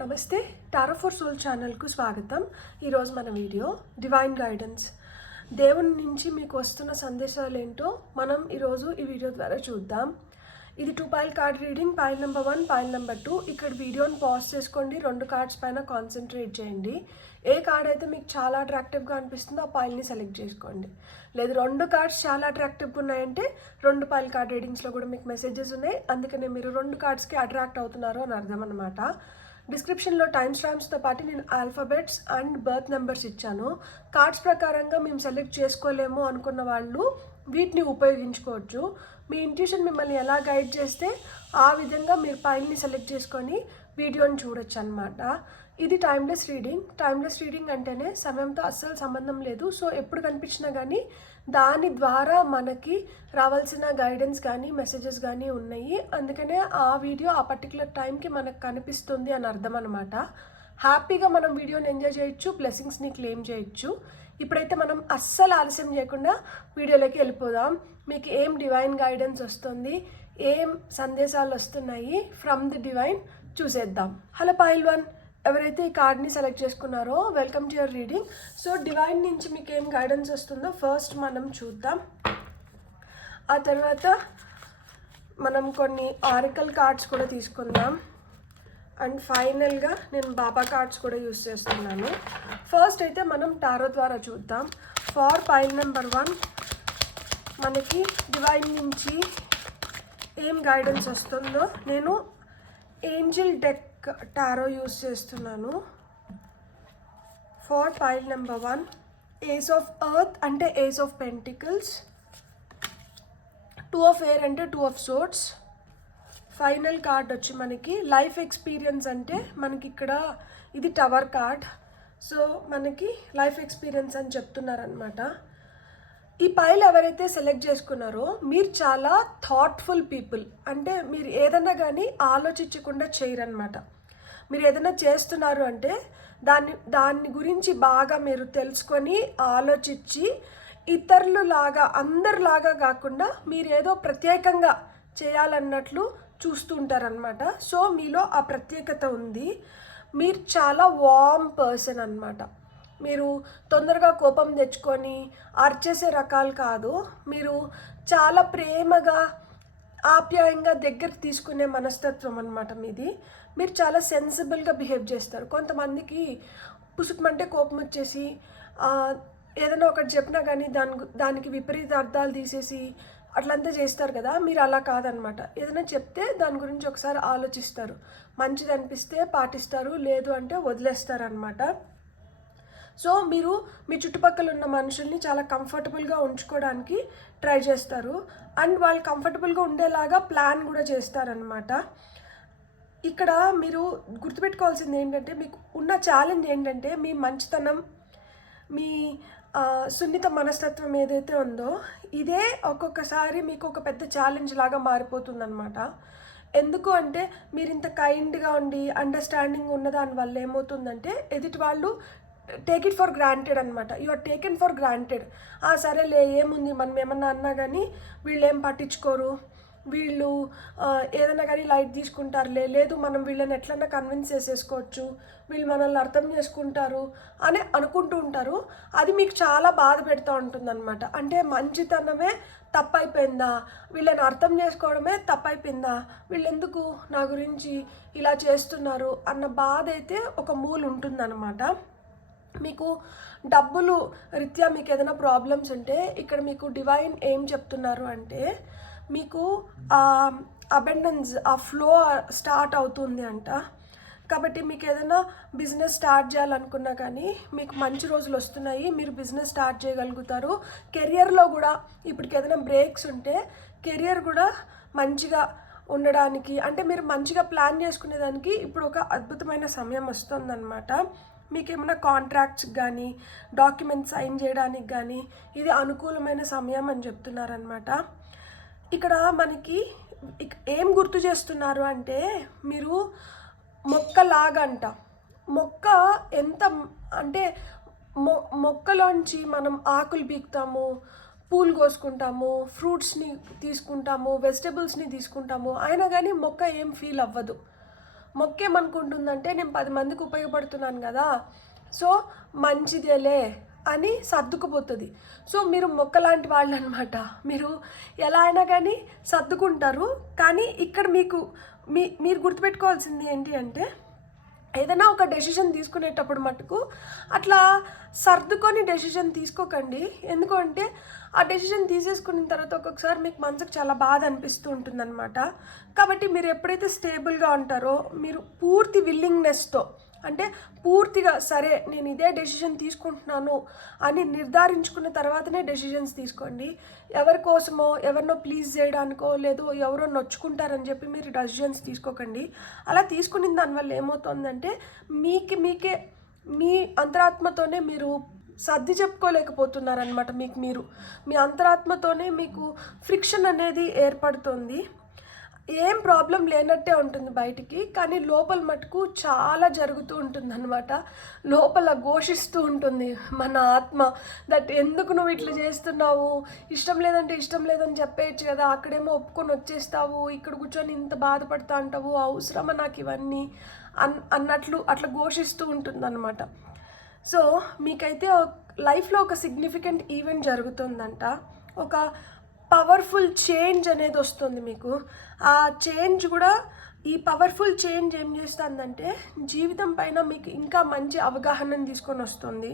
నమస్తే tarot for soul ఛానల్కు స్వాగతం. ఈరోజు మన వీడియో డివైన్ గైడెన్స్, దేవుని నుంచి మీకు వస్తున్న సందేశాలు ఏంటో మనం ఈరోజు ఈ వీడియో ద్వారా చూద్దాం. ఇది 2 pile card reading. Pile number 1, pile number 2. ఇక్కడ వీడియోని పాజ్ చేసుకోండి, 2 కార్డ్స్ పైన కాన్సన్ట్రేట్ చేయండి. ఏ కార్డ్ అయితే మీకు చాలా అట్రాక్టివ్గా అనిపిస్తుందో ఆ పైల్ని సెలెక్ట్ చేసుకోండి. లేదు 2 కార్డ్స్ చాలా అట్రాక్టివ్గా ఉన్నాయంటే 2 పైల్ కార్డ్ రీడింగ్స్లో కూడా మీకు మెసేజెస్ ఉన్నాయి, అందుకనే మీరు 2 కార్డ్స్కి అట్రాక్ట్ అవుతున్నారు అని అర్థం అన్నమాట. డిస్క్రిప్షన్లో టైమ్ స్టాంప్స్తో పాటు నేను ఆల్ఫాబెట్స్ అండ్ బర్త్ నెంబర్స్ ఇచ్చాను. కార్డ్స్ ప్రకారంగా మేము సెలెక్ట్ చేసుకోలేము అనుకున్న వాళ్ళు వీటిని ఉపయోగించుకోవచ్చు. మీ ఇంట్యూషన్ మిమ్మల్ని ఎలా గైడ్ చేస్తే ఆ విధంగా మీరు పైల్ని సెలెక్ట్ చేసుకొని వీడియోని చూడొచ్చు అనమాట. ఇది టైమ్లెస్ రీడింగ్. టైమ్లెస్ రీడింగ్ అంటేనే సమయంతో అస్సలు సంబంధం లేదు. సో ఎప్పుడు కనిపించినా కానీ దాని ద్వారా మనకి రావాల్సిన గైడెన్స్ కానీ మెసేజెస్ కానీ ఉన్నాయి. అందుకనే ఆ వీడియో ఆ పర్టికులర్ టైంకి మనకు కనిపిస్తుంది అని అర్థం అనమాట. హ్యాపీగా మనం వీడియోని ఎంజాయ్ చేయొచ్చు, బ్లెస్సింగ్స్ని క్లెయిమ్ చేయొచ్చు. ఇప్పుడైతే మనం అస్సలు ఆలస్యం చేయకుండా వీడియోలోకి వెళ్ళిపోదాం. మీకు ఏం డివైన్ గైడెన్స్ వస్తుంది, ఏం సందేశాలు వస్తున్నాయి ఫ్రమ్ ది డివైన్ చూసేద్దాం. హలో పైల్ 1, ఎవరైతే ఈ కార్డ్ని సెలెక్ట్ చేసుకున్నారో welcome to your reading. So divine నుంచి మీకు ఏం గైడెన్స్ వస్తుందో ఫస్ట్ మనం చూద్దాం. ఆ తర్వాత మనం కొన్ని ఆరికల్ కార్డ్స్ కూడా తీసుకుందాం. అండ్ ఫైనల్గా నేను బాబా కార్డ్స్ కూడా యూస్ చేస్తున్నాను. ఫస్ట్ అయితే మనం టారో ద్వారా చూద్దాం. ఫార్ పైల్ నెంబర్ 1 మనకి డివైన్ నుంచి ఏం గైడెన్స్ వస్తుందో నేను ఏంజిల్ డెక్ టారో యూస్ చేస్తున్నాను. For pile number 1 ace of earth అంటే ace of pentacles, 2 of air అంటే 2 ఆఫ్ సోర్డ్స్. ఫైనల్ కార్డ్ వచ్చి మనకి లైఫ్ ఎక్స్పీరియన్స్ అంటే మనకి ఇక్కడ ఇది టవర్ కార్డ్. సో మనకి లైఫ్ ఎక్స్పీరియన్స్ అని చెప్తున్నారనమాట. ఈ పైల్ ఎవరైతే సెలెక్ట్ చేసుకున్నారో మీరు చాలా థాట్ఫుల్ పీపుల్. అంటే మీరు ఏదైనా కానీ ఆలోచించకుండా చేయరనమాట. మీరు ఏదైనా చేస్తున్నారు అంటే దాన్ని గురించి బాగా మీరు తెలుసుకొని ఆలోచించి ఇతరులలాగా అందరిలాగా కాకుండా మీరు ఏదో ప్రత్యేకంగా చేయాలన్నట్లు చూస్తూ ఉంటారనమాట. సో మీలో ఆ ప్రత్యేకత ఉంది. మీరు చాలా వార్మ్ పర్సన్ అనమాట. మీరు తొందరగా కోపం తెచ్చుకొని అర్చేసే రకాలు కాదు. మీరు చాలా ప్రేమగా ఆప్యాయంగా దగ్గరికి తీసుకునే మనస్తత్వం అనమాట మీది. మీరు చాలా సెన్సిబుల్గా బిహేవ్ చేస్తారు. కొంతమందికి పుసుకుమంటే కోపం వచ్చేసి ఏదైనా ఒకటి చెప్పినా కానీ దానికి విపరీత అర్థాలు తీసేసి అట్లంతా చేస్తారు కదా. మీరు అలా కాదనమాట. ఏదైనా చెప్తే దాని గురించి ఒకసారి ఆలోచిస్తారు, మంచిది అనిపిస్తే పాటిస్తారు, లేదు అంటే వదిలేస్తారు అనమాట. సో మీరు మీ చుట్టుపక్కల ఉన్న మనుషుల్ని చాలా కంఫర్టబుల్గా ఉంచుకోవడానికి ట్రై చేస్తారు. అండ్ వాళ్ళు కంఫర్టబుల్గా ఉండేలాగా ప్లాన్ కూడా చేస్తారనమాట. ఇక్కడ మీరు గుర్తుపెట్టుకోవాల్సింది ఏంటంటే, మీకు ఉన్న ఛాలెంజ్ ఏంటంటే మీ మంచితనం, మీ సున్నిత మనస్తత్వం ఏదైతే ఉందో ఇదే ఒక్కొక్కసారి మీకు ఒక పెద్ద ఛాలెంజ్ లాగా మారిపోతుందన్నమాట. ఎందుకు అంటే మీరు ఇంత కైండ్గా ఉండి అండర్స్టాండింగ్ ఉన్న దాని వల్ల ఏమవుతుందంటే ఎదుటి వాళ్ళు టేక్ ఇట్ ఫర్ గ్రాంటెడ్ అనమాట. You are taken for granted. సరేలే ఏముంది, మనం ఏమన్నా అన్నా కానీ వీళ్ళు ఏం పట్టించుకోరు, వీళ్ళు ఏదైనా కానీ లైట్ తీసుకుంటారులే, లేదు మనం వీళ్ళని ఎట్లన్నా కన్విన్స్ చేసేసుకోవచ్చు, వీళ్ళు మనల్ని అర్థం చేసుకుంటారు అని అనుకుంటూ ఉంటారు. అది మీకు చాలా బాధ పెడుతూ ఉంటుందన్నమాట. అంటే మంచితనమే తప్పైపోయిందా, వీళ్ళని అర్థం చేసుకోవడమే తప్పైపోయిందా, వీళ్ళెందుకు నా గురించి ఇలా చేస్తున్నారు అన్న బాధ అయితే ఒక మూల ఉంటుందన్నమాట. మీకు డబ్బులు రీత్యా మీకు ఏదైనా ప్రాబ్లమ్స్ ఉంటే ఇక్కడ మీకు డివైన్ ఏం చెప్తున్నారు అంటే మీకు అబెండెన్స్, ఆ ఫ్లో స్టార్ట్ అవుతుంది అంట. కాబట్టి మీకు ఏదైనా బిజినెస్ స్టార్ట్ చేయాలనుకున్నా కానీ మీకు మంచి రోజులు వస్తున్నాయి, మీరు బిజినెస్ స్టార్ట్ చేయగలుగుతారు. కెరియర్లో కూడా ఇప్పటికి ఏదైనా బ్రేక్స్ ఉంటే కెరియర్ కూడా మంచిగా ఉండడానికి, అంటే మీరు మంచిగా ప్లాన్ చేసుకునేదానికి ఇప్పుడు ఒక అద్భుతమైన సమయం వస్తుందన్నమాట. మీకు ఏమైనా కాంట్రాక్ట్స్ కానీ డాక్యుమెంట్స్ సైన్ చేయడానికి కానీ ఇది అనుకూలమైన సమయం అని చెప్తున్నారనమాట. ఇక్కడ మనకి ఏం గుర్తు చేస్తున్నారు అంటే మీరు మొక్కలాగంట. మొక్క ఎంత అంటే మొక్కలోంచి మనం ఆకులు పీకుతాము, పూలు కోసుకుంటాము, ఫ్రూట్స్ని తీసుకుంటాము, వెజిటబుల్స్ని తీసుకుంటాము, అయినా కానీ మొక్క ఏం ఫీల్ అవ్వదు. మొక్కేమనుకుంటుందంటే నేను 10 మందికి ఉపయోగపడుతున్నాను కదా, సో మంచిదేలే అని సర్దుకుపోతుంది. సో మీరు మొక్కలాంటి వాళ్ళు అనమాట. మీరు ఎలా అయినా కానీ సర్దుకుంటారు. కానీ ఇక్కడ మీరు గుర్తుపెట్టుకోవాల్సింది ఏంటి అంటే, ఏదైనా ఒక డెసిషన్ తీసుకునేటప్పుడు మటుకు అట్లా సర్దుకొని డెసిషన్ తీసుకోకండి. ఎందుకంటే ఆ డెసిషన్ తీసేసుకున్న తర్వాత ఒక్కొక్కసారి మీకు మనసుకు చాలా బాధ అనిపిస్తూ ఉంటుందన్నమాట. కాబట్టి మీరు ఎప్పుడైతే స్టేబుల్గా ఉంటారో, మీరు పూర్తి విల్లింగ్నెస్తో, అంటే పూర్తిగా సరే నేను ఇదే డెసిషన్ తీసుకుంటున్నాను అని నిర్ధారించుకున్న తర్వాతనే డెసిషన్స్ తీసుకోండి. ఎవరి కోసమో ఎవరినో ప్లీజ్ చేయడానికో లేదు ఎవరో నొచ్చుకుంటారని చెప్పి మీరు డెసిషన్స్ తీసుకోకండి. అలా తీసుకున్న దానివల్ల ఏమవుతుందంటే మీకే మీ అంతరాత్మతోనే మీరు సర్ది చెప్పుకోలేకపోతున్నారనమాట. మీరు మీ అంతరాత్మతోనే మీకు ఫ్రిక్షన్ అనేది ఏర్పడుతుంది. ఏం ప్రాబ్లం లేనట్టే ఉంటుంది బయటికి, కానీ లోపల మటుకు చాలా జరుగుతూ ఉంటుంది అనమాట. లోపల ఘోషిస్తూ ఉంటుంది మన ఆత్మ, దట్ ఎందుకు నువ్వు ఇట్లా చేస్తున్నావు, ఇష్టం లేదంటే ఇష్టం లేదని చెప్పేయచ్చు కదా, అక్కడేమో ఒప్పుకొని వచ్చేస్తావు, ఇక్కడ కూర్చొని ఇంత బాధపడతా అంటావు, అవసరమా నాకు ఇవన్నీ అన్నట్లు అట్లా ఘోషిస్తూ ఉంటుంది అనమాట. సో మీకైతే లైఫ్లో ఒక సిగ్నిఫికెంట్ ఈవెంట్ జరుగుతుందంట. ఒక పవర్ఫుల్ చేంజ్ అనేది వస్తుంది మీకు. ఆ చేంజ్ కూడా, ఈ పవర్ఫుల్ చేంజ్ ఏం చేస్తుందంటే జీవితం పైన మీకు ఇంకా మంచి అవగాహనను తీసుకొని వస్తుంది.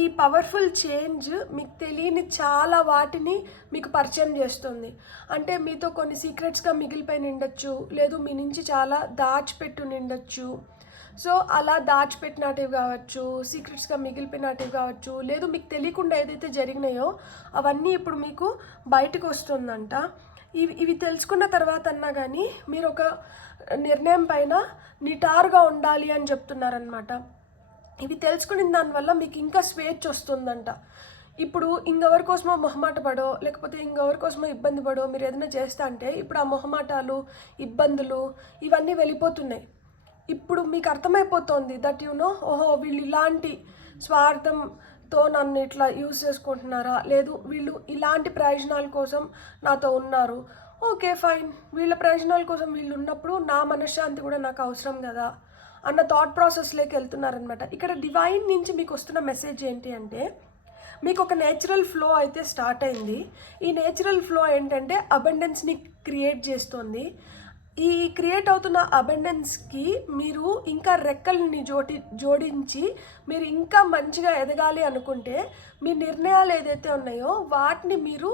ఈ పవర్ఫుల్ చేంజ్ మీకు తెలియని చాలా వాటిని మీకు పరిచయం చేస్తుంది. అంటే మీతో కొన్ని సీక్రెట్స్గా మిగిలిపోయి ఉండొచ్చు, లేదు మీ నుంచి చాలా దాచిపెట్టు నిండొచ్చు. సో అలా దాచిపెట్టినటివి కావచ్చు, సీక్రెట్స్గా మిగిలిపోయినటివి కావచ్చు, లేదు మీకు తెలియకుండా ఏదైతే జరిగినాయో అవన్నీ ఇప్పుడు మీకు బయటకు వస్తుందంట. ఇవి తెలుసుకున్న తర్వాత అన్నా కానీ మీరు ఒక నిర్ణయం పైన నిటారుగా ఉండాలి అని చెప్తున్నారనమాట. ఇవి తెలుసుకున్న దానివల్ల మీకు ఇంకా స్వేచ్ఛ వస్తుందంట. ఇప్పుడు ఇంకెవరి కోసమో మొహమాట పడో లేకపోతే ఇంకెవరి కోసమో ఇబ్బంది పడో మీరు ఏదైనా చేస్తా అంటే ఇప్పుడు ఆ మొహమాటాలు, ఇబ్బందులు ఇవన్నీ వెళ్ళిపోతున్నాయి. ఇప్పుడు మీకు అర్థమైపోతుంది దట్ ఓహో వీళ్ళు ఇలాంటి స్వార్థంతో నన్ను ఇట్లా యూజ్ చేసుకుంటున్నారా, లేదు వీళ్ళు ఇలాంటి ప్రయోజనాల కోసం నాతో ఉన్నారు, ఓకే ఫైన్, వీళ్ళ ప్రయోజనాల కోసం వీళ్ళు ఉన్నప్పుడు నా మనశ్శాంతి కూడా నాకు అవసరం కదా అన్న థాట్ ప్రాసెస్లోకి వెళ్తున్నారనమాట. ఇక్కడ డివైన్ నుంచి మీకు వస్తున్న మెసేజ్ ఏంటి అంటే, మీకు ఒక నేచురల్ ఫ్లో అయితే స్టార్ట్ అయింది. ఈ నేచురల్ ఫ్లో ఏంటంటే అబండెన్స్ని క్రియేట్ చేస్తుంది. ఈ క్రియేట్ అవుతున్న అబండెన్స్కి మీరు ఇంకా రెక్కల్ని జోడించి మీరు ఇంకా మంచిగా ఎదగాలి అనుకుంటే మీ నిర్ణయాలు ఏదైతే ఉన్నాయో వాటిని మీరు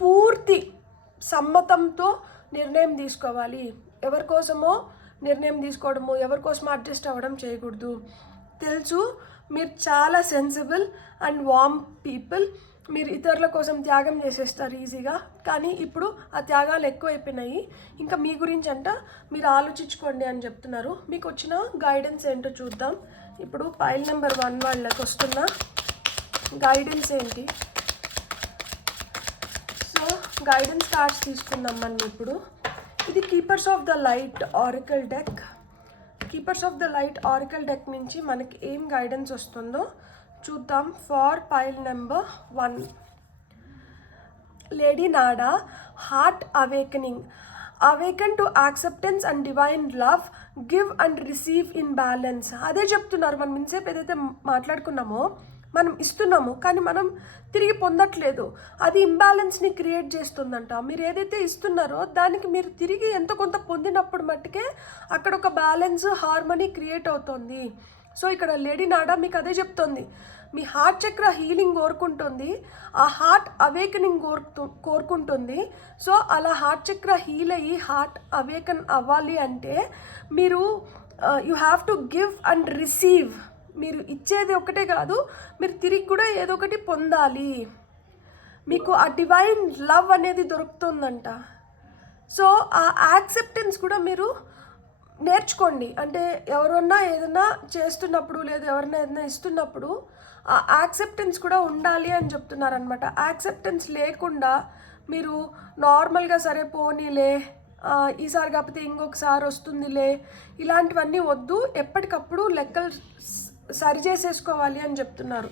పూర్తి సమ్మతంతో నిర్ణయం తీసుకోవాలి. ఎవరికోసమో నిర్ణయం తీసుకోవడము, ఎవరికోసమో అడ్జస్ట్ అవ్వడం చేయకూడదు. తెలుసు మీరు చాలా సెన్సిబుల్ అండ్ వార్మ్ పీపుల్, మీరు ఇతరుల కోసం త్యాగం చేసేస్తారు ఈజీగా, కానీ ఇప్పుడు ఆ త్యాగాలు ఎక్కువైపోయినాయి, ఇంకా మీ గురించి అంట మీరు ఆలోచించుకోండి అని చెప్తున్నారు. మీకు వచ్చిన గైడెన్స్ ఏంటో చూద్దాం. ఇప్పుడు పైల్ నెంబర్ 1 వాళ్ళకి వస్తున్న గైడెన్స్ ఏంటి. సో గైడెన్స్ కార్డ్స్ తీసుకుందాం మనం ఇప్పుడు. ఇది keepers of the light oracle deck. Keepers of the light oracle deck నుంచి మనకి ఏం గైడెన్స్ వస్తుందో చూద్దాం. For pile number 1, lady Nada, heart awakening. Awaken to acceptance and divine love, give and receive in balance. అదే చెప్తున్నారు. మనం ఇంతసేపు ఏదైతే మాట్లాడుకున్నామో మనం ఇస్తున్నాము కానీ మనం తిరిగి పొందట్లేదు. అది ఇంబ్యాలెన్స్ని క్రియేట్ చేస్తుందంట. మీరు ఏదైతే ఇస్తున్నారో దానికి మీరు తిరిగి ఎంతో కొంత పొందినప్పుడు మట్టుకే అక్కడ ఒక బ్యాలెన్స్, హార్మనీ క్రియేట్ అవుతుంది. సో ఇక్కడ లేడీ నాడా మీకు అదే చెప్తుంది. మీ హార్ట్ చక్ర హీలింగ్ కోరుకుంటుంది, ఆ హార్ట్ అవేకనింగ్ కోరుకుంటుంది. సో అలా హార్ట్ చక్ర హీల్ అయ్యి హార్ట్ అవేకన్ అవ్వాలి అంటే మీరు you have to give and receive. మీరు ఇచ్చేది ఒకటే కాదు, మీరు తిరిగి కూడా ఏదో ఒకటి పొందాలి. మీకు ఆ డివైన్ లవ్ అనేది దొరుకుతుందంట. సో ఆ యాక్సెప్టెన్స్ కూడా మీరు నేర్చుకోండి. అంటే ఎవరన్నా ఏదైనా చేస్తున్నప్పుడు లేదా ఎవరైనా ఏదైనా ఇస్తున్నప్పుడు ఆ యాక్సెప్టెన్స్ కూడా ఉండాలి అని చెప్తున్నారనమాట. యాక్సెప్టెన్స్ లేకుండా మీరు నార్మల్గా సరే పోనీలే, ఈసారి కాకపోతే ఇంకొకసారి వస్తుందిలే, ఇలాంటివన్నీ వద్దు. ఎప్పటికప్పుడు లెక్కలు సరి చేసేసుకోవాలి అని చెప్తున్నారు.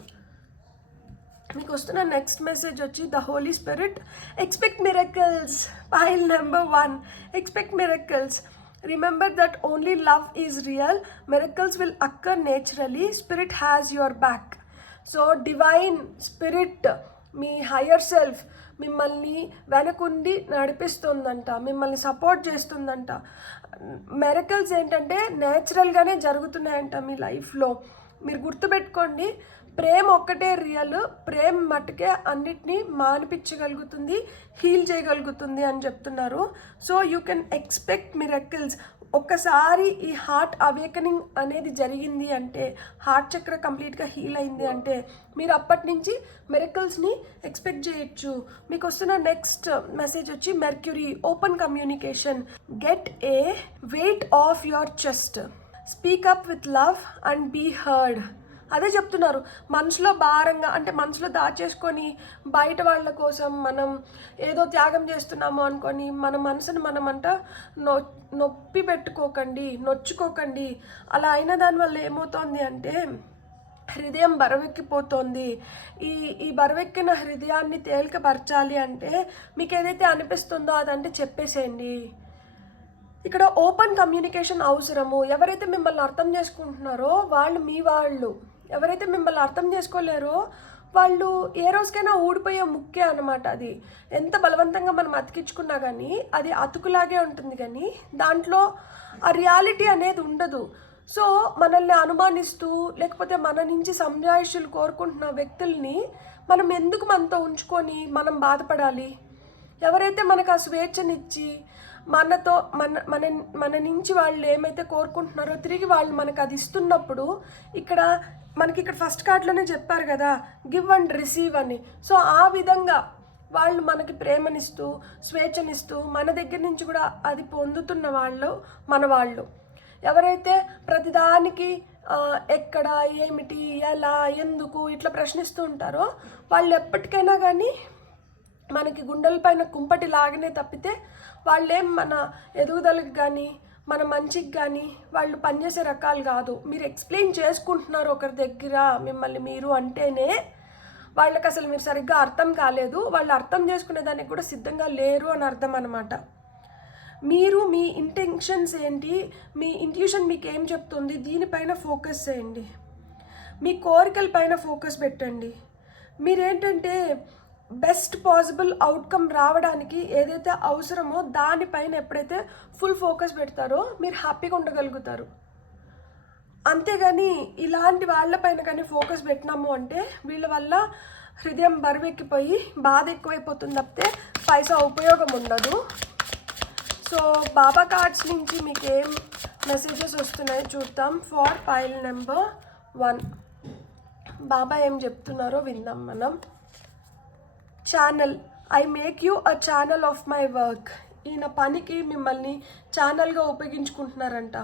మీకు వస్తున్న నెక్స్ట్ మెసేజ్ వచ్చి the Holy Spirit. Expect miracles. Pile number 1, expect miracles. Remember that only love is real. Miracles will occur naturally. Spirit has your back. So divine spirit, me higher self మిమ్మల్ని వెనకుండి నడిపిస్తుందంట, మిమ్మల్ని support చేస్తుందంట. Miracles ఏంటంటే నేచురల్గానే జరుగుతున్నాయంట మీ లైఫ్లో. మీరు గుర్తుపెట్టుకోండి, ప్రేమ ఒక్కటే real. ప్రేమ మట్టుకే అన్నిటినీ మానిపించగలుగుతుంది, హీల్ చేయగలుగుతుంది అని చెప్తున్నారు. So you can expect miracles. ఒక్కసారి ఈ హార్ట్ అవేకనింగ్ అనేది జరిగింది అంటే, హార్ట్ చక్ర కంప్లీట్గా హీల్ అయింది అంటే, మీరు అప్పటి నుంచి మిరకిల్స్ని ఎక్స్పెక్ట్ చేయొచ్చు. మీకు వస్తున్న నెక్స్ట్ మెసేజ్ వచ్చి Mercury, open communication. Get a weight of your chest, speak up with love and be heard. అదే చెప్తున్నారు, మనసులో భారంగా అంటే మనసులో దాచేసుకొని బయట వాళ్ళ కోసం మనం ఏదో త్యాగం చేస్తున్నాము అనుకొని మన మనసుని మనమంట నొప్పి పెట్టుకోకండి, నొచ్చుకోకండి. అలా అయిన దానివల్ల ఏమవుతోంది అంటే హృదయం బరువెక్కిపోతుంది. ఈ బరువెక్కిన హృదయాన్ని తేలికపరచాలి అంటే మీకు ఏదైతే అనిపిస్తుందో అదంటే చెప్పేసేయండి. ఇక్కడ ఓపెన్ కమ్యూనికేషన్ అవసరము. ఎవరైతే మిమ్మల్ని అర్థం చేసుకుంటున్నారో వాళ్ళు మీ వాళ్ళు, ఎవరైతే మిమ్మల్ని అర్థం చేసుకోలేరో వాళ్ళు ఏ రోజుకైనా ఊడిపోయే ముక్కే అనమాట. అది ఎంత బలవంతంగా మనం అతికించుకున్నా కానీ అది అతుకులాగే ఉంటుంది, కానీ దాంట్లో ఆ రియాలిటీ అనేది ఉండదు. సో మనల్ని అనుమానిస్తూ లేకపోతే మన నుంచి సంజాయిషులు కోరుకుంటున్న వ్యక్తుల్ని మనం ఎందుకు మనతో ఉంచుకొని మనం బాధపడాలి? ఎవరైతే మనకు ఆ స్వేచ్ఛనిచ్చి మనతో మన నుంచి వాళ్ళు ఏమైతే కోరుకుంటున్నారో తిరిగి వాళ్ళు మనకు అది ఇస్తున్నప్పుడు, మనకి ఇక్కడ ఫస్ట్ కార్డ్లోనే చెప్పారు కదా, గివ్ అండ్ రిసీవ్ అని. సో ఆ విధంగా వాళ్ళు మనకి ప్రేమనిస్తూ స్వేచ్ఛనిస్తూ మన దగ్గర నుంచి కూడా అది పొందుతున్న వాళ్ళు మన వాళ్ళు. ఎవరైతే ప్రతిదానికి ఎక్కడ, ఏమిటి, ఎలా, ఎందుకు ఇట్లా ప్రశ్నిస్తూ ఉంటారో వాళ్ళు ఎప్పటికైనా కానీ మనకి గుండెల పైన కుంపటి లాగానే తప్పితే వాళ్ళేం మన ఎదుగుదలకు కానీ మన మంచికి కానీ వాళ్ళు పనిచేసే రకాలు కాదు. మీరు ఎక్స్ప్లెయిన్ చేసుకుంటున్నారు ఒకరి దగ్గర మిమ్మల్ని మీరు అంటేనే వాళ్ళకి అసలు మీరు సరిగ్గా అర్థం కాలేదు, వాళ్ళు అర్థం చేసుకునే దానికి కూడా సిద్ధంగా లేరు అని అర్థం అనమాట. మీరు మీ ఇంటెన్షన్స్ ఏంటి, మీ ఇంట్యూషన్ మీకు ఏం చెప్తుంది, దీనిపైన ఫోకస్ చేయండి. మీ కోరికల పైన ఫోకస్ పెట్టండి. మీరేంటంటే బెస్ట్ పాసిబుల్ అవుట్కమ్ రావడానికి ఏదైతే అవసరమో దానిపైన ఎప్పుడైతే ఫుల్ ఫోకస్ పెడతారో మీరు హ్యాపీగా ఉండగలుగుతారు. అంతేగాని ఇలాంటి వాళ్ళపైన కానీ ఫోకస్ పెట్టినాము అంటే వీళ్ళ వల్ల హృదయం బరువెక్కిపోయి బాధ ఎక్కువైపోతుంది తప్పితే పైసా ఉపయోగం ఉండదు. సో బాబా కార్డ్స్ నుంచి మీకు ఏం మెసేజెస్ వస్తున్నాయో చూద్దాం. ఫర్ పైల్ నెంబర్ 1 బాబా ఏం చెప్తున్నారో విందాం మనం. Channel, I make you a channel of my work. ఈయన పనికి మిమ్మల్ని ఛానల్గా ఉపయోగించుకుంటున్నారంట.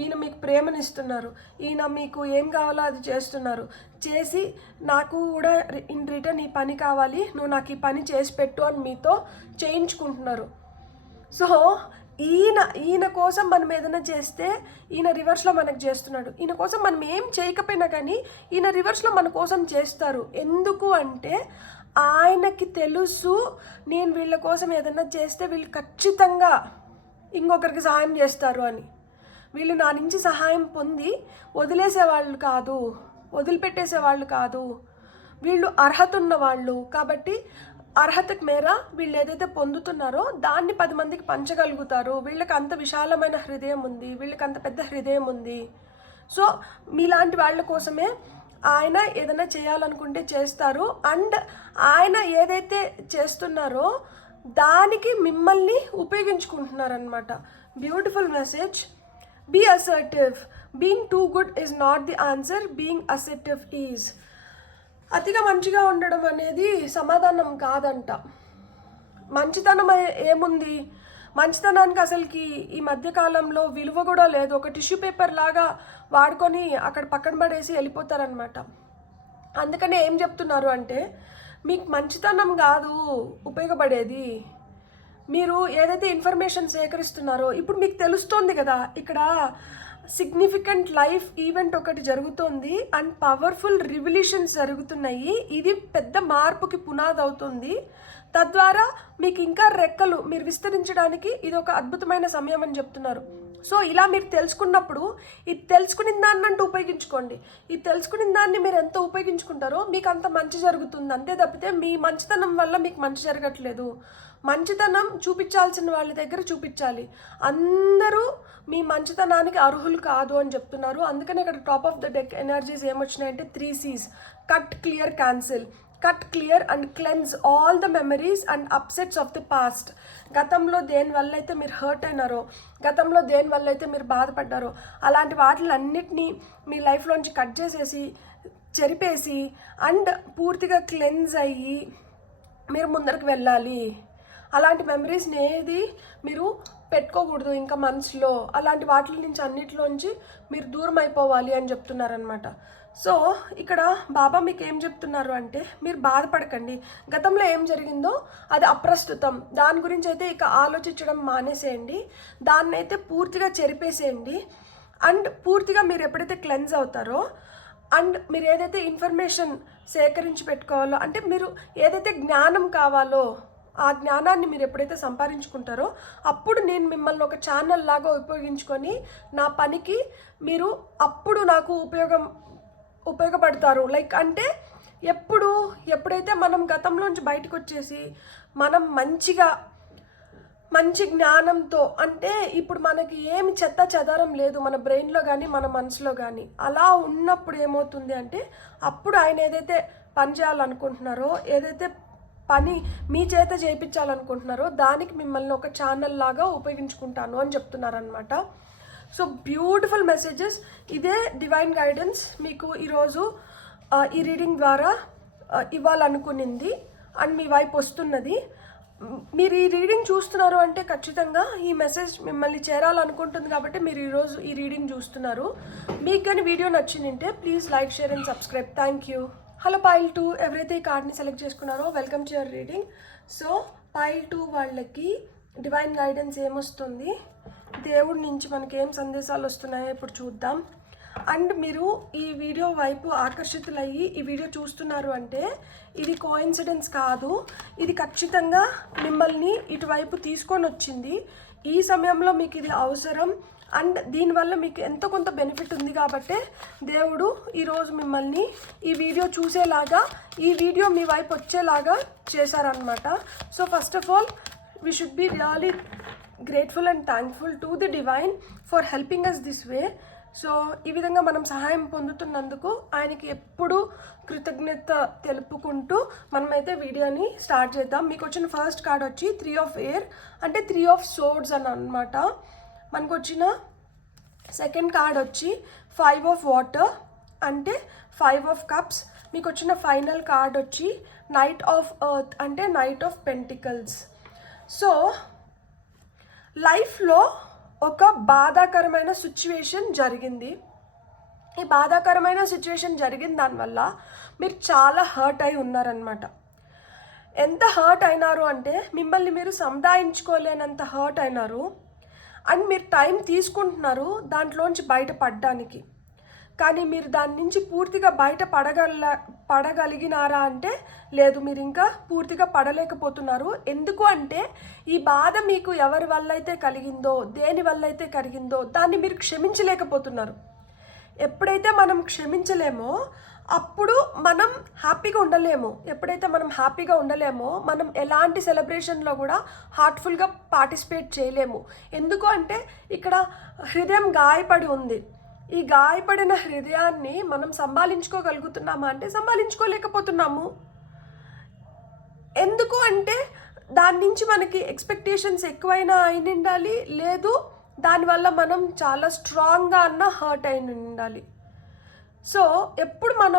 ఈయన మీకు ప్రేమనిస్తున్నారు, ఈయన మీకు ఏం కావాలో అది చేస్తున్నారు. చేసి నాకు కూడా ఇన్ రిటర్న్ ఈ పని కావాలి, నువ్వు నాకు ఈ పని చేసి పెట్టు అని మీతో చేయించుకుంటున్నారు. సో ఈయన కోసం మనం ఏదైనా చేస్తే ఈయన రివర్స్లో మనకు చేస్తున్నాడు. ఈయన కోసం మనం ఏం చేయకపోయినా కానీ ఈయన రివర్స్లో మన కోసం చేస్తారు. ఎందుకు అంటే ఆయనకి తెలుసు నేను వీళ్ళ కోసం ఏదైనా చేస్తే వీళ్ళు ఖచ్చితంగా ఇంకొకరికి సహాయం చేస్తారు అని. వీళ్ళు నా నుంచి సహాయం పొంది వదిలేసేవాళ్ళు కాదు, వదిలిపెట్టేసేవాళ్ళు కాదు, వీళ్ళు అర్హత ఉన్న వాళ్ళు. కాబట్టి అర్హతకు మేర వీళ్ళు ఏదైతే పొందుతున్నారో దాన్ని 10 మందికి పంచగలుగుతారు. వీళ్ళకి అంత విశాలమైన హృదయం ఉంది, వీళ్ళకి అంత పెద్ద హృదయం ఉంది. సో మీలాంటి వాళ్ళ కోసమే ఆయన ఏదైనా చేయాలనుకుంటే చేస్తారు. అండ్ ఆయన ఏదైతే చేస్తున్నారో దానికి మిమ్మల్ని ఉపయోగించుకుంటున్నారనమాట. Beautiful message. Be assertive. Being too good is not the answer, being assertive is. అతిగా మంచిగా ఉండడం అనేది సమాధానం కాదంట. మంచితనం ఏముంది, మంచితనానికి అసలుకి ఈ మధ్యకాలంలో విలువ కూడా లేదు. ఒక టిష్యూ పేపర్ లాగా వాడుకొని అక్కడ పక్కన పడేసి వెళ్ళిపోతారనమాట. అందుకనే ఏం చెప్తున్నారు అంటే మీకు మంచితనం కాదు ఉపయోగపడేది, మీరు ఏదైతే ఇన్ఫర్మేషన్ సేకరిస్తున్నారో ఇప్పుడు మీకు తెలుస్తోంది కదా. ఇక్కడ సిగ్నిఫికెంట్ లైఫ్ ఈవెంట్ ఒకటి జరుగుతుంది అండ్ పవర్ఫుల్ రివల్యూషన్స్ జరుగుతున్నాయి. ఇది పెద్ద మార్పుకి పునాది అవుతుంది. తద్వారా మీకు ఇంకా రెక్కలు మీరు విస్తరించడానికి ఇది ఒక అద్భుతమైన సమయం అని చెప్తున్నారు. సో ఇలా మీరు తెలుసుకున్నప్పుడు ఇది తెలుసుకున్న దాన్ని అంటూ ఉపయోగించుకోండి. ఇది తెలుసుకున్న దాన్ని మీరు ఎంత ఉపయోగించుకుంటారో మీకు అంత మంచి జరుగుతుంది. అంతే తప్పితే మీ మంచితనం వల్ల మీకు మంచి జరగట్లేదు. మంచితనం చూపించాల్సిన వాళ్ళ దగ్గర చూపించాలి. అందరూ మీ మంచితనానికి అర్హులు కాదు అని చెప్తున్నారు. అందుకని ఇక్కడ top of the deck energies ఏమొచ్చినాయంటే 3 C's: cut, clear, cancel. Cut, clear and cleanse all the memories and upsets of the past. గతంలో దేనివల్ల అయితే మీరు హర్ట్ అయినారో, గతంలో దేనివల్ల అయితే మీరు బాధపడ్డారో అలాంటి వాటిలన్నిటినీ మీ లైఫ్లోంచి కట్ చేసేసి చెరిపేసి అండ్ పూర్తిగా క్లెన్స్ అయ్యి మీరు ముందరికి వెళ్ళాలి. అలాంటి మెమరీస్ని ఏది మీరు పెట్టుకోకూడదు ఇంకా మనసులో. అలాంటి వాటి నుంచి అన్నిటిలోంచి మీరు దూరం అయిపోవాలి అని చెప్తున్నారనమాట. సో ఇక్కడ బాబా మీకు ఏం చెప్తున్నారు అంటే మీరు బాధపడకండి. గతంలో ఏం జరిగిందో అది అప్రస్తుతం. దాని గురించి అయితే ఇక ఆలోచించడం మానేసేయండి. దాన్ని అయితే పూర్తిగా చెరిపేసేయండి. అండ్ పూర్తిగా మీరు ఎప్పుడైతే క్లెన్స్ అవుతారో అండ్ మీరు ఏదైతే ఇన్ఫర్మేషన్ సేకరించి పెట్టుకోవాలో, అంటే మీరు ఏదైతే జ్ఞానం కావాలో ఆ జ్ఞానాన్ని మీరు ఎప్పుడైతే సంపాదించుకుంటారో అప్పుడు నేను మిమ్మల్ని ఒక ఛానల్ లాగా ఉపయోగించుకొని నా పనికి మీరు అప్పుడు నాకు ఉపయోగపడతారు. లైక్ అంటే ఎప్పుడైతే మనం గతంలోంచి బయటకు వచ్చేసి మనం మంచి జ్ఞానంతో, అంటే ఇప్పుడు మనకి ఏమి చెత్త చెదారం లేదు మన బ్రెయిన్లో కానీ మన మనసులో కానీ, అలా ఉన్నప్పుడు ఏమవుతుంది అంటే అప్పుడు ఆయన ఏదైతే పని చేయాలనుకుంటున్నారో, ఏదైతే పని మీ చేత చేయించాలనుకుంటున్నారో దానికి మిమ్మల్ని ఒక ఛానల్ లాగా ఉపయోగించుకుంటాను అని చెప్తున్నారనమాట. So beautiful messages. ఇదే డివైన్ గైడెన్స్ మీకు ఈరోజు ఈ రీడింగ్ ద్వారా ఇవ్వాలనుకునింది అండ్ మీ వైపు వస్తున్నది. మీరు ఈ రీడింగ్ చూస్తున్నారు అంటే ఖచ్చితంగా ఈ మెసేజ్ మిమ్మల్ని చేరాలనుకుంటుంది కాబట్టి మీరు ఈరోజు ఈ రీడింగ్ చూస్తున్నారు. మీకు కానీ వీడియో నచ్చిందంటే please like, share and subscribe. Thank you. Hello pile 2, ఎవరైతే ఈ కార్డ్ని సెలెక్ట్ చేసుకున్నారో welcome to your reading. So pile 2 వాళ్ళకి డివైన్ గైడెన్స్ ఏమొస్తుంది, దేవుడి నుంచి మనకి ఏం సందేశాలు వస్తున్నాయో ఇప్పుడు చూద్దాం. అండ్ మీరు ఈ వీడియో వైపు ఆకర్షితులయ్యి ఈ వీడియో చూస్తున్నారు అంటే ఇది కోఇన్సిడెన్స్ కాదు, ఇది ఖచ్చితంగా మిమ్మల్ని ఇటువైపు తీసుకొని వచ్చింది. ఈ సమయంలో మీకు ఇది అవసరం అండ్ దీనివల్ల మీకు ఎంతో కొంత బెనిఫిట్ ఉంది కాబట్టి దేవుడు ఈరోజు మిమ్మల్ని ఈ వీడియో చూసేలాగా, ఈ వీడియో మీ వైపు వచ్చేలాగా చేశారనమాట. So first of all we should be really grateful and thankful to the divine for helping us this way. సో ఈ విధంగా మనం సహాయం పొందుతున్నందుకు ఆయనకి ఎప్పుడూ కృతజ్ఞత తెలుపుకుంటూ మనమైతే వీడియోని స్టార్ట్ చేద్దాం. మీకు వచ్చిన ఫస్ట్ కార్డ్ వచ్చి 3 of Air అంటే 3 of Swords అని అనమాట. మనకు వచ్చిన సెకండ్ కార్డ్ వచ్చి 5 of Water అంటే 5 of Cups. మీకు వచ్చిన ఫైనల్ కార్డ్ వచ్చి Knight of Earth అంటే Knight of Pentacles. సో లైఫ్లో ఒక బాధాకరమైన సిచ్యువేషన్ జరిగింది. ఈ బాధాకరమైన సిచ్యువేషన్ జరిగిన దానివల్ల మీరు చాలా హర్ట్ అయి ఉన్నారనమాట. ఎంత హర్ట్ అయినారు అంటే మిమ్మల్ని మీరు సముదాయించుకోలేనంత హర్ట్ అయినారు. అండ్ మీరు టైం తీసుకుంటున్నారు దాంట్లోంచి బయటపడడానికి. కానీ మీరు దాని నుంచి పూర్తిగా పడగలిగినారా అంటే లేదు, మీరు ఇంకా పూర్తిగా పడలేకపోతున్నారు. ఎందుకు అంటే ఈ బాధ మీకు ఎవరి వల్ల అయితే కలిగిందో, దేని వల్ల అయితే కలిగిందో దాన్ని మీరు క్షమించలేకపోతున్నారు. ఎప్పుడైతే మనం క్షమించలేమో అప్పుడు మనం హ్యాపీగా ఉండలేము. ఎప్పుడైతే మనం హ్యాపీగా ఉండలేమో మనం ఎలాంటి సెలబ్రేషన్లో కూడా హార్ట్ఫుల్గా పార్టిసిపేట్ చేయలేము. ఎందుకు అంటే ఇక్కడ హృదయం గాయపడి ఉంది. ఈ గాయపడిన హృదయాన్ని మనం సంభాళించుకోగలుగుతున్నామా అంటే సంభాళించుకోలేకపోతున్నాము. ఎందుకు అంటే దాని నుంచి మనకి ఎక్స్పెక్టేషన్స్ ఎక్కువైనా అయిన ఉండాలి, లేదు దానివల్ల మనం చాలా స్ట్రాంగ్గా అన్న హర్ట్ అయిన ఉండాలి. సో ఎప్పుడు మన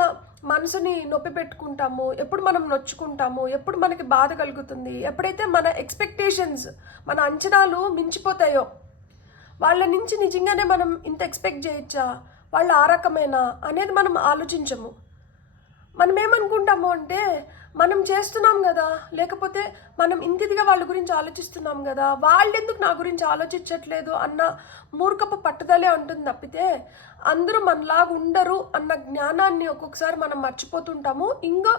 మనసుని నొప్పి పెట్టుకుంటాము, ఎప్పుడు మనం నొచ్చుకుంటాము, ఎప్పుడు మనకి బాధ కలుగుతుంది, ఎప్పుడైతే మన ఎక్స్పెక్టేషన్స్ మన అంచనాలు మించిపోతాయో, వాళ్ళ నుంచి నిజంగానే మనం ఇంత ఎక్స్పెక్ట్ చేయొచ్చా, వాళ్ళు ఆ రకమేనా అనేది మనం ఆలోచించము. మనం ఏమనుకుంటాము అంటే మనం చేస్తున్నాం కదా, లేకపోతే మనం ఇంతిదిగా వాళ్ళ గురించి ఆలోచిస్తున్నాం కదా, వాళ్ళెందుకు నా గురించి ఆలోచించట్లేదు అన్న మూర్ఖపు పట్టుదలే ఉంటుంది తప్పితే అందరూ మనలాగా ఉండరు అన్న జ్ఞానాన్ని ఒక్కొక్కసారి మనం మర్చిపోతుంటాము. ఇంకో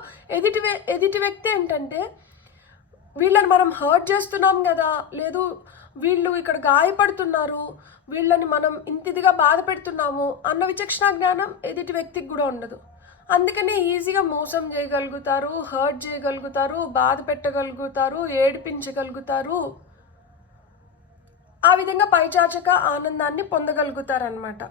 ఎదుటి వ్యక్తి ఏంటంటే వీళ్ళని మనం హర్ట్ చేస్తున్నాం కదా, లేదు వీళ్ళు ఇక్కడ గాయపడుతున్నారు, వీళ్ళని మనం ఇంతిదిగా బాధ పెడుతున్నాము అన్న విచక్షణ జ్ఞానం ఎదుటి వ్యక్తికి కూడా ఉండదు. అందుకనే ఈజీగా మోసం చేయగలుగుతారు, హర్ట్ చేయగలుగుతారు, బాధ పెట్టగలుగుతారు, ఏడిపించగలుగుతారు, ఆ విధంగా పైచాచక ఆనందాన్ని పొందగలుగుతారనమాట.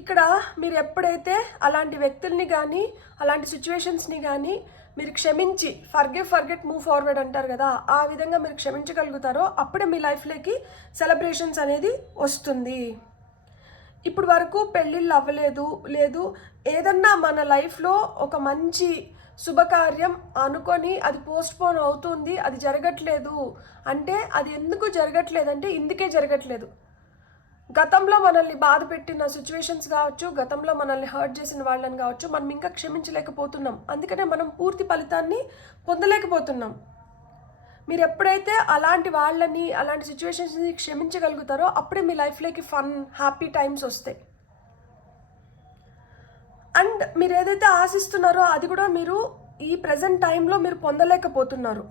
ఇక్కడ మీరు ఎప్పుడైతే అలాంటి వ్యక్తుల్ని కానీ అలాంటి సిచ్యువేషన్స్ని కానీ మీరు క్షమించి ఫర్గెట్ మూవ్ ఫార్వర్డ్ అంటారు కదా, ఆ విధంగా మీరు క్షమించగలుగుతారో అప్పుడే మీ లైఫ్లోకి సెలబ్రేషన్స్ అనేది వస్తుంది. ఇప్పుడు వరకు పెళ్ళిళ్ళు అవ్వలేదు, లేదు ఏదన్నా మన లైఫ్లో ఒక మంచి శుభకార్యం అనుకొని అది పోస్ట్పోన్ అవుతుంది, అది జరగట్లేదు అంటే అది ఎందుకు జరగట్లేదంటే ఇందుకే జరగట్లేదు. గతంలో మనల్ని బాధ పెట్టిన సిచ్యువేషన్స్ కావచ్చు, గతంలో మనల్ని హర్ట్ చేసిన వాళ్ళని కావచ్చు, మనం ఇంకా క్షమించలేకపోతున్నాం. అందుకనే మనం పూర్తి ఫలితాన్ని పొందలేకపోతున్నాం. మీరు ఎప్పుడైతే అలాంటి వాళ్ళని అలాంటి సిచ్యువేషన్స్ని క్షమించగలుగుతారో అప్పుడే మీ లైఫ్లోకి ఫన్ హ్యాపీ టైమ్స్ వస్తాయి. అండ్ మీరు ఏదైతే ఆశిస్తున్నారో అది కూడా మీరు ఈ ప్రజెంట్ టైంలో మీరు పొందలేకపోతున్నారు.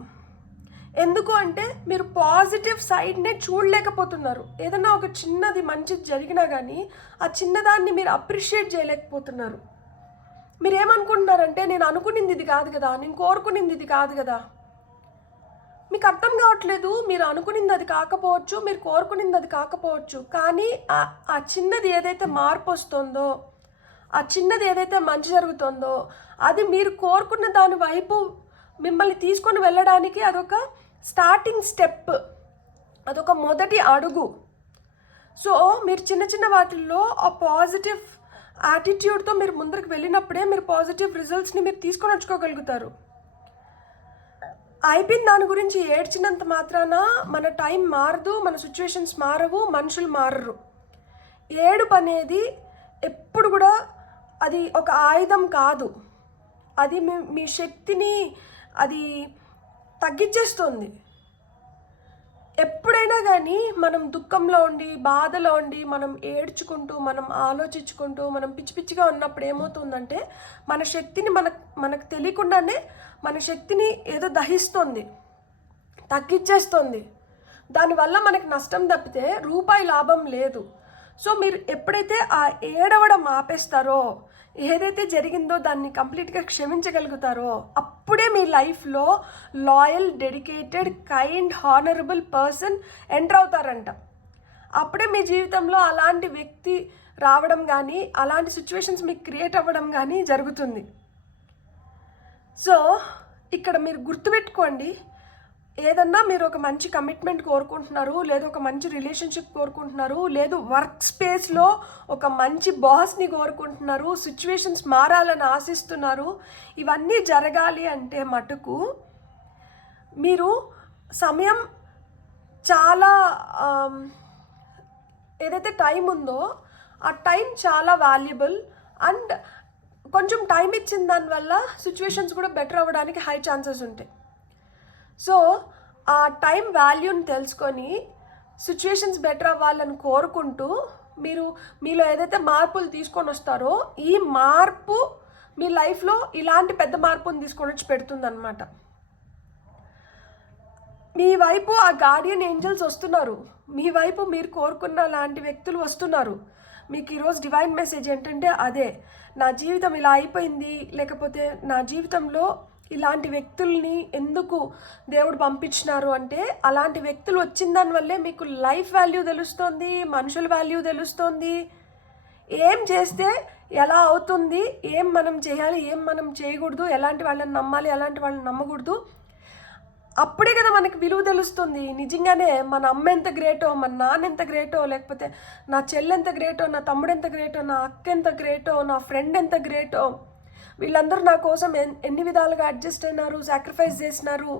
ఎందుకు అంటే మీరు పాజిటివ్ సైడ్నే చూడలేకపోతున్నారు. ఏదన్నా ఒక చిన్నది మంచిది జరిగినా కానీ ఆ చిన్నదాన్ని మీరు అప్రిషియేట్ చేయలేకపోతున్నారు. మీరు ఏమనుకుంటున్నారంటే నేను అనుకునింది ఇది కాదు కదా, నేను కోరుకునింది ఇది కాదు కదా. మీకు అర్థం కావట్లేదు, మీరు అనుకునింది అది కాకపోవచ్చు, మీరు కోరుకునింది అది కాకపోవచ్చు, కానీ ఆ చిన్నది ఏదైతే మార్పు వస్తుందో, ఆ చిన్నది ఏదైతే మంచి జరుగుతుందో అది మీరు కోరుకున్న దాని వైపు మిమ్మల్ని తీసుకొని వెళ్ళడానికి అదొక స్టార్టింగ్ స్టెప్, అదొక మొదటి అడుగు. సో మీరు చిన్న చిన్న వాటిల్లో ఆ పాజిటివ్ యాటిట్యూడ్తో మీరు ముందరికి వెళ్ళినప్పుడే మీరు పాజిటివ్ రిజల్ట్స్ని మీరు తీసుకొని వచ్చుకోగలుగుతారు. అయిపోయిన దాని గురించి ఏడ్చినంత మాత్రాన మన టైం మారదు, మన సిచ్యువేషన్స్ మారవు, మనుషులు మారరు. ఏడుపు అనేది ఎప్పుడు కూడా అది ఒక ఆయుధం కాదు, అది మీ శక్తిని అది తగ్గించేస్తుంది. ఎప్పుడైనా కానీ మనం దుఃఖంలో ఉండి బాధలో ఉండి మనం ఏడ్చుకుంటూ మనం ఆలోచించుకుంటూ మనం పిచ్చి పిచ్చిగా ఉన్నప్పుడు ఏమవుతుందంటే మన శక్తిని మనకు తెలియకుండానే మన శక్తిని ఏదో దహిస్తుంది, తగ్గించేస్తుంది. దానివల్ల మనకి నష్టం తప్పితే రూపాయి లాభం లేదు. సో మీరు ఎప్పుడైతే ఆ ఏడవడం ఆపేస్తారో, ఏదైతే జరిగిందో దాన్ని కంప్లీట్గా క్షమించగలుగుతారో అప్పుడే మీ లైఫ్లో loyal, dedicated, kind, honourable person enter అవుతారంట. అప్పుడే మీ జీవితంలో అలాంటి వ్యక్తి రావడం కానీ అలాంటి సిచ్యువేషన్స్ మీకు క్రియేట్ అవ్వడం కానీ జరుగుతుంది. సో ఇక్కడ మీరు గుర్తుపెట్టుకోండి, ఏదన్నా మీరు ఒక మంచి కమిట్మెంట్ కోరుకుంటున్నారు, లేదు ఒక మంచి రిలేషన్షిప్ కోరుకుంటున్నారు, లేదు వర్క్ స్పేస్లో ఒక మంచి బాస్ని కోరుకుంటున్నారు, సిచ్యువేషన్స్ మారాలని ఆశిస్తున్నారు, ఇవన్నీ జరగాలి అంటే మటుకు మీరు సమయం చాలా ఏదైతే టైం ఉందో ఆ టైం చాలా వాల్యుబుల్. అండ్ కొంచెం టైం ఇచ్చిన దానివల్ల సిచ్యువేషన్స్ కూడా బెటర్ అవ్వడానికి హై ఛాన్సెస్ ఉంటాయి. సో ఆ టైం వాల్యూని తెలుసుకొని సిచ్యువేషన్స్ బెటర్ అవ్వాలని కోరుకుంటూ మీరు మీలో ఏదైతే మార్పులు తీసుకొని వస్తారో ఈ మార్పు మీ లైఫ్లో ఇలాంటి పెద్ద మార్పుని తీసుకొని వచ్చి పెడుతుందన్నమాట. మీ వైపు ఆ గార్డియన్ ఏంజల్స్ వస్తున్నారు, మీ వైపు మీరు కోరుకున్న లాంటి వ్యక్తులు వస్తున్నారు. మీకు ఈరోజు డివైన్ మెసేజ్ ఏంటంటే అదే, నా జీవితం ఇలా అయిపోయింది, లేకపోతే నా జీవితంలో ఇలాంటి వ్యక్తుల్ని ఎందుకు దేవుడు పంపించినారు అంటే అలాంటి వ్యక్తులు వచ్చిన దానివల్లే మీకు లైఫ్ వాల్యూ తెలుస్తుంది, మనుషుల వాల్యూ తెలుస్తుంది, ఏం చేస్తే ఎలా అవుతుంది, ఏం మనం చేయాలి, ఏం మనం చేయకూడదు, ఎలాంటి వాళ్ళని నమ్మాలి, ఎలాంటి వాళ్ళని నమ్మకూడదు. అప్పుడే కదా మనకి విలువ తెలుస్తుంది. నిజంగానే మన అమ్మ ఎంత గ్రేటో, మన నాన్న ఎంత గ్రేటో, లేకపోతే నా చెల్లి ఎంత గ్రేటో, నా తమ్ముడు ఎంత గ్రేటో, నా అక్క ఎంత గ్రేటో, నా ఫ్రెండ్ ఎంత గ్రేటో, వీళ్ళందరూ నా కోసం ఎన్ని విధాలుగా అడ్జస్ట్ అయినారు, సాక్రిఫైస్ చేసినారు.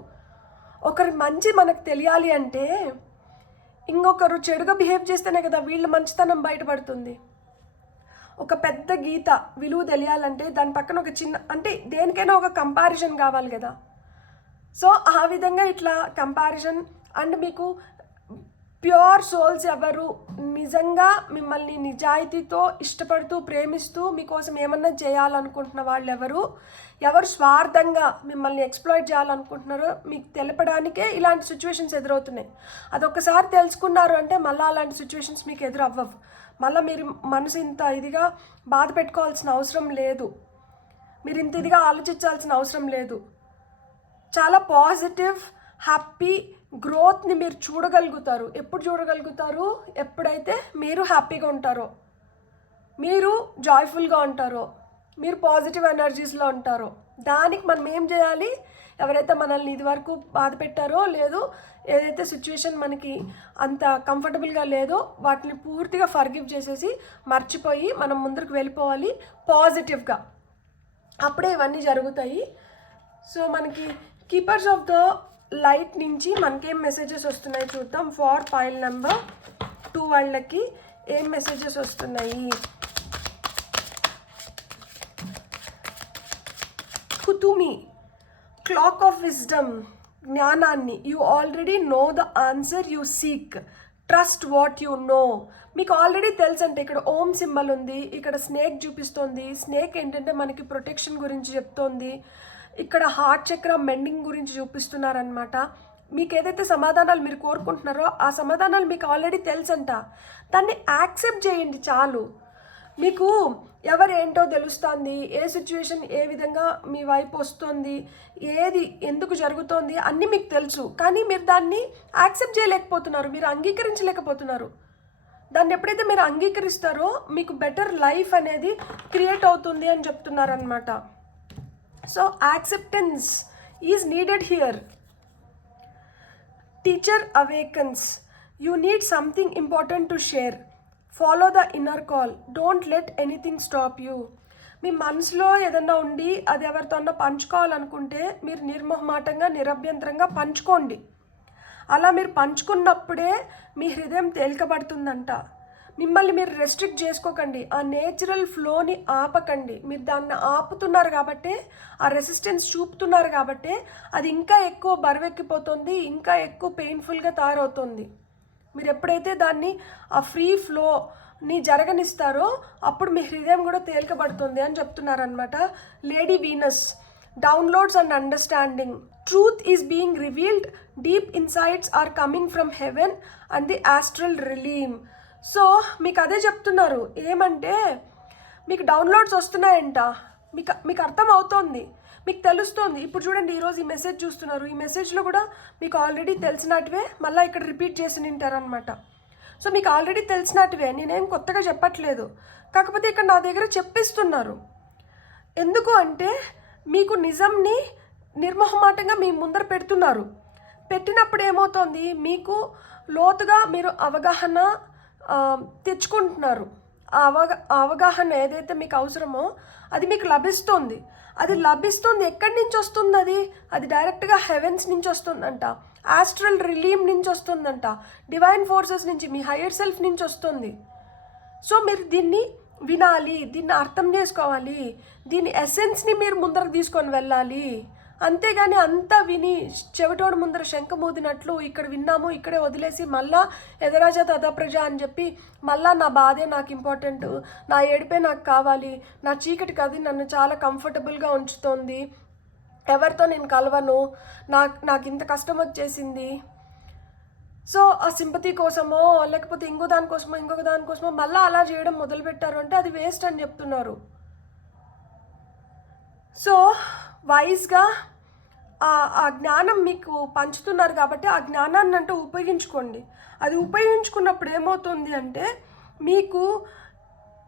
ఒకరి మంచి మనకు తెలియాలి అంటే ఇంకొకరు చెడుగా బిహేవ్ చేస్తేనే కదా వీళ్ళ మంచితనం బయటపడుతుంది. ఒక పెద్ద గీత విలువ తెలియాలంటే దాని పక్కన ఒక చిన్న, అంటే దేనికైనా ఒక కంపారిజన్ కావాలి కదా. సో ఆ విధంగా ఇట్లా కంపారిజన్. అండ్ మీకు ప్యూర్ సోల్స్ ఎవరు, నిజంగా మిమ్మల్ని నిజాయితీతో ఇష్టపడుతూ ప్రేమిస్తూ మీకోసం ఏమన్నా చేయాలనుకుంటున్న వాళ్ళు ఎవరు స్వార్థంగా మిమ్మల్ని ఎక్స్ప్లాయిట్ చేయాలనుకుంటున్నారో మీకు తెలపడానికే ఇలాంటి సిచ్యువేషన్స్ ఎదురవుతున్నాయి. అదొకసారి తెలుసుకున్నారు అంటే మళ్ళీ అలాంటి సిచ్యువేషన్స్ మీకు ఎదురవ్వవు. మళ్ళీ మీరు మనసు ఇంత ఇదిగా బాధ పెట్టుకోవాల్సిన అవసరం లేదు, మీరు ఇంత ఇదిగా ఆలోచించాల్సిన అవసరం లేదు. చాలా పాజిటివ్ హ్యాపీ గ్రోత్ని మీరు చూడగలుగుతారు. ఎప్పుడు చూడగలుగుతారు? ఎప్పుడైతే మీరు హ్యాపీగా ఉంటారో, మీరు జాయ్ఫుల్గా ఉంటారో, మీరు పాజిటివ్ ఎనర్జీస్లో ఉంటారో. దానికి మనం ఏం చేయాలి? ఎవరైతే మనల్ని ఇదివరకు బాధ పెట్టారో లేదు, ఏదైతే సిచ్యువేషన్ మనకి అంత కంఫర్టబుల్గా లేదో వాటిని పూర్తిగా ఫర్గివ్ చేసేసి మర్చిపోయి మనం ముందుకు వెళ్ళిపోవాలి పాజిటివ్గా. అప్పుడే ఇవన్నీ జరుగుతాయి. సో మనకి కీపర్స్ ఆఫ్ ద లైట్ నుంచి మనకేం మెసేజెస్ వస్తున్నాయి చూద్దాం. ఫార్ పైల్ నెంబర్ 2 వాళ్ళకి ఏం మెసేజెస్ వస్తున్నాయి? కుతుమి క్లాక్ ఆఫ్ విజ్డమ్, జ్ఞానాన్ని. You already know the answer you seek, trust what you know. మీకు ఆల్రెడీ తెలుసు. అంటే ఇక్కడ ఓం సింబల్ ఉంది, ఇక్కడ స్నేక్ చూపిస్తోంది. స్నేక్ ఏంటంటే మనకి ప్రొటెక్షన్ గురించి చెప్తోంది. ఇక్కడ హార్ట్ చక్ర మెండింగ్ గురించి చూపిస్తున్నారనమాట. మీకు ఏదైతే సమాధానాలు మీరు కోరుకుంటున్నారో ఆ సమాధానాలు మీకు ఆల్రెడీ తెలుసంట. దాన్ని యాక్సెప్ట్ చేయండి చాలు. మీకు ఎవరేంటో తెలుస్తుంది, ఏ సిచ్యువేషన్ ఏ విధంగా మీ వైపు వస్తుంది, ఏది ఎందుకు జరుగుతోంది అన్నీ మీకు తెలుసు. కానీ మీరు దాన్ని యాక్సెప్ట్ చేయలేకపోతున్నారు, మీరు అంగీకరించలేకపోతున్నారు. దాన్ని ఎప్పుడైతే మీరు అంగీకరిస్తారో మీకు బెటర్ లైఫ్ అనేది క్రియేట్ అవుతుంది అని చెప్తున్నారనమాట. So acceptance is needed here. Teacher awakens. You need something important to share. Follow the inner call. Don't let anything stop you. మీ మనసులో ఏదన్నా ఉండి అది ఎవరితోన్నా పంచుకోవాలనుకుంటే మీరు నిర్మోహమాటంగా నిరభ్యంతరంగా పంచుకోండి. అలా మీరు పంచుకున్నప్పుడే మీ హృదయం తేలికబడుతుందంట. మిమ్మల్ని మీరు రెస్ట్రిక్ట్ చేసుకోకండి, ఆ నేచురల్ ఫ్లోని ఆపకండి. మీరు దాన్ని ఆపుతున్నారు కాబట్టి, ఆ రెసిస్టెన్స్ చూపుతున్నారు కాబట్టి అది ఇంకా ఎక్కువ బరువెక్కిపోతుంది, ఇంకా ఎక్కువ పెయిన్ఫుల్గా తయారవుతుంది. మీరు ఎప్పుడైతే దాన్ని ఆ ఫ్రీ ఫ్లోని జరగనిస్తారో అప్పుడు మీ హృదయం కూడా తేలికబడుతుంది అని చెప్తున్నారనమాట. Lady Venus. Downloads and understanding. Truth is being revealed. Deep insights are coming from heaven and the astral realm. So మీకు అదే చెప్తున్నారు. ఏమంటే మీకు డౌన్లోడ్స్ వస్తున్నాయంట, మీకు అర్థం అవుతోంది, మీకు తెలుస్తుంది. ఇప్పుడు చూడండి, ఈరోజు ఈ మెసేజ్ చూస్తున్నారు, ఈ మెసేజ్లో కూడా మీకు ఆల్రెడీ తెలిసినట్టువే మళ్ళీ ఇక్కడ రిపీట్ చేసి నింటారనమాట. సో మీకు ఆల్రెడీ తెలిసినట్టువే, నేనేం కొత్తగా చెప్పట్లేదు. కాకపోతే ఇక్కడ నా దగ్గర చెప్పిస్తున్నారు. ఎందుకు అంటే మీకు నిజంని నిర్మోహమాటంగా మీ ముందర పెడుతున్నారు. పెట్టినప్పుడు ఏమవుతుంది, మీకు లోతుగా మీరు అవగాహన తెచ్చుకుంటున్నారు. ఆ అవగాహన ఏదైతే మీకు అవసరమో అది మీకు లభిస్తుంది. అది లభిస్తుంది ఎక్కడి నుంచి వస్తుంది? అది డైరెక్ట్గా హెవెన్స్ నుంచి వస్తుందంట, ఆస్ట్రల్ రిలీమ్ నుంచి వస్తుందంట, డివైన్ ఫోర్సెస్ నుంచి, మీ హయ్యర్ సెల్ఫ్ నుంచి వస్తుంది. సో మీరు దీన్ని వినాలి, దీన్ని అర్థం చేసుకోవాలి, దీని ఎసెన్స్ని మీరు ముందరకు తీసుకొని వెళ్ళాలి. అంతేగాని అంతా విని చెవిటోడు ముందర శంఖ మూదినట్లు ఇక్కడ విన్నాము ఇక్కడే వదిలేసి మళ్ళా ఎదరాజా తదప్రజ అని చెప్పి మళ్ళా నా బాధే నాకు ఇంపార్టెంట్, నా ఏడిపే నాకు కావాలి, నా చీకటి కది నన్ను చాలా కంఫర్టబుల్గా ఉంచుతోంది, ఎవరితో నేను కలవను, నాకు ఇంత కష్టం వచ్చేసింది. సో ఆ సింపతి కోసమో లేకపోతే ఇంకో దానికోసమో మళ్ళీ అలా చేయడం మొదలుపెట్టారు అంటే అది వేస్ట్ అని చెప్తున్నారు. సో వైజ్గా ఆ జ్ఞానం మీకు పంచుతున్నారు కాబట్టి ఆ జ్ఞానాన్ని అంటే ఉపయోగించుకోండి. అది ఉపయోగించుకున్నప్పుడు ఏమవుతుంది అంటే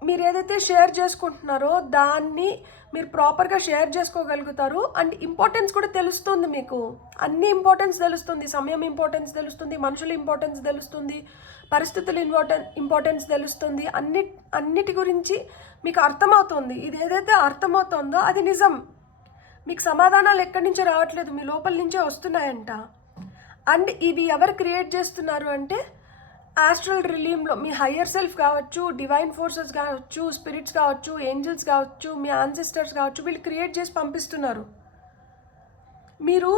మీరు ఏదైతే షేర్ చేసుకుంటున్నారో దాన్ని మీరు ప్రాపర్గా షేర్ చేసుకోగలుగుతారు. అండ్ ఇంపార్టెన్స్ కూడా తెలుస్తుంది, మీకు అన్ని ఇంపార్టెన్స్ తెలుస్తుంది, సమయం ఇంపార్టెన్స్ తెలుస్తుంది, మనుషుల ఇంపార్టెన్స్ తెలుస్తుంది, పరిస్థితుల ఇంపార్టెన్స్ తెలుస్తుంది, అన్నిటి గురించి మీకు అర్థమవుతుంది. ఇది ఏదైతే అర్థమవుతుందో అది నిజం. మీకు సమాధానాలు ఎక్కడి నుంచో రావట్లేదు, మీ లోపల నుంచే వస్తున్నాయంట. అండ్ ఇవి ఎవరు క్రియేట్ చేస్తున్నారు అంటే ఆస్ట్రల్ రిలీమ్లో మీ హయ్యర్ సెల్ఫ్ కావచ్చు, డివైన్ ఫోర్సెస్ కావచ్చు, స్పిరిట్స్ కావచ్చు, ఏంజల్స్ కావచ్చు, మీ ఆన్సెస్టర్స్ కావచ్చు, వీళ్ళు క్రియేట్ చేసి పంపిస్తున్నారు. మీరు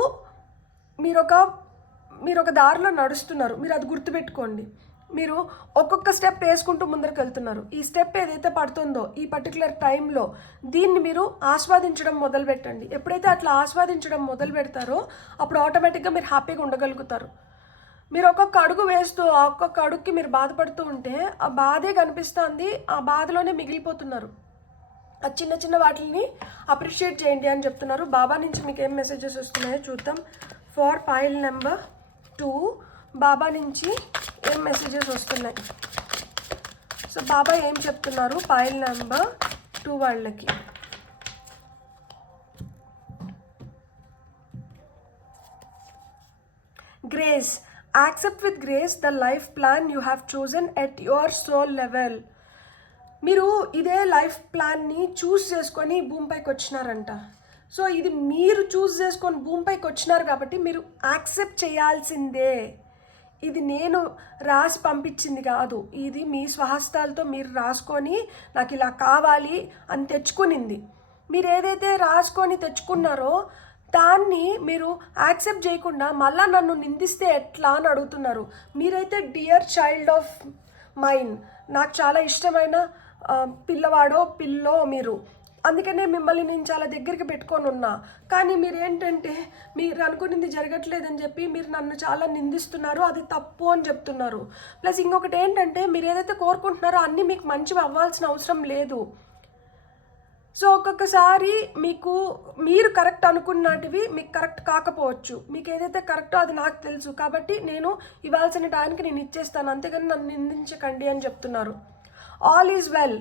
ఒక దారిలో నడుస్తున్నారు, మీరు అది గుర్తుపెట్టుకోండి. మీరు ఒక్కొక్క స్టెప్ వేసుకుంటూ ముందరికి వెళ్తున్నారు. ఈ స్టెప్ ఏదైతే పడుతుందో ఈ పర్టికులర్ టైంలో దీన్ని మీరు ఆస్వాదించడం మొదలు పెట్టండి. ఎప్పుడైతే అట్లా ఆస్వాదించడం మొదలు పెడతారో అప్పుడు ఆటోమేటిక్గా మీరు హ్యాపీగా ఉండగలుగుతారు. మీరు ఒక్కొక్క అడుగు వేస్తూ ఆ ఒక్కొక్క అడుగుకి మీరు బాధపడుతూ ఉంటే ఆ బాధే కనిపిస్తుంది, ఆ బాధలోనే మిగిలిపోతున్నారు. ఆ చిన్న చిన్న వాటిని అప్రిషియేట్ చేయండి అని చెప్తున్నారు. బాబా నుంచి మీకు ఏం మెసేజెస్ వస్తున్నాయో చూద్దాం. ఫర్ పైల్ నెంబర్ 2 బాబా నుంచి ఏం మెసేజెస్ వస్తున్నాయి. సో బాబా ఏం చెప్తున్నారు పైల్ నెంబర్ 2 వాళ్ళకి. Grace, accept with grace the life plan you have chosen at your soul level. మీరు ఇదే లైఫ్ ప్లాన్ని చూస్ చేసుకొని భూమిపైకి వచ్చినారంట. సో ఇది మీరు చూస్ చేసుకొని భూమిపైకి వచ్చినారు కాబట్టి మీరు యాక్సెప్ట్ చేయాల్సిందే. ఇది నేను రాసి పంపించింది కాదు, ఇది మీ స్వహస్తాలతో మీరు రాసుకొని నాకు ఇలా కావాలి అని తెచ్చుకునింది. మీరు ఏదైతే రాసుకొని తెచ్చుకున్నారో దాన్ని మీరు యాక్సెప్ట్ చేయకుండా మళ్ళీ నన్ను నిందిస్తే ఎట్లా అని అడుగుతున్నారు. మీరైతే డియర్ చైల్డ్ ఆఫ్ మైన్, నాకు చాలా ఇష్టమైన పిల్లవాడో పిల్లో మీరు, అందుకనే మిమ్మల్ని నేను చాలా దగ్గరికి పెట్టుకొని ఉన్నా. కానీ మీరు ఏంటంటే మీరు అనుకున్నది జరగట్లేదని చెప్పి మీరు నన్ను చాలా నిందిస్తున్నారు, అది తప్పు అని చెప్తున్నారు. ప్లస్ ఇంకొకటి ఏంటంటే మీరు ఏదైతే కోరుకుంటున్నారో అన్నీ మీకు మంచివి అవ్వాల్సిన అవసరం లేదు. సో ఒక్కొక్కసారి మీరు కరెక్ట్ అనుకున్నటివి మీకు కరెక్ట్ కాకపోవచ్చు. మీకు ఏదైతే కరెక్టో అది నాకు తెలుసు కాబట్టి నేను ఇవ్వాల్సిన టైంకి నేను ఇచ్చేస్తాను, అంతేగాని నన్ను నిందించకండి అని చెప్తున్నారు. All is well,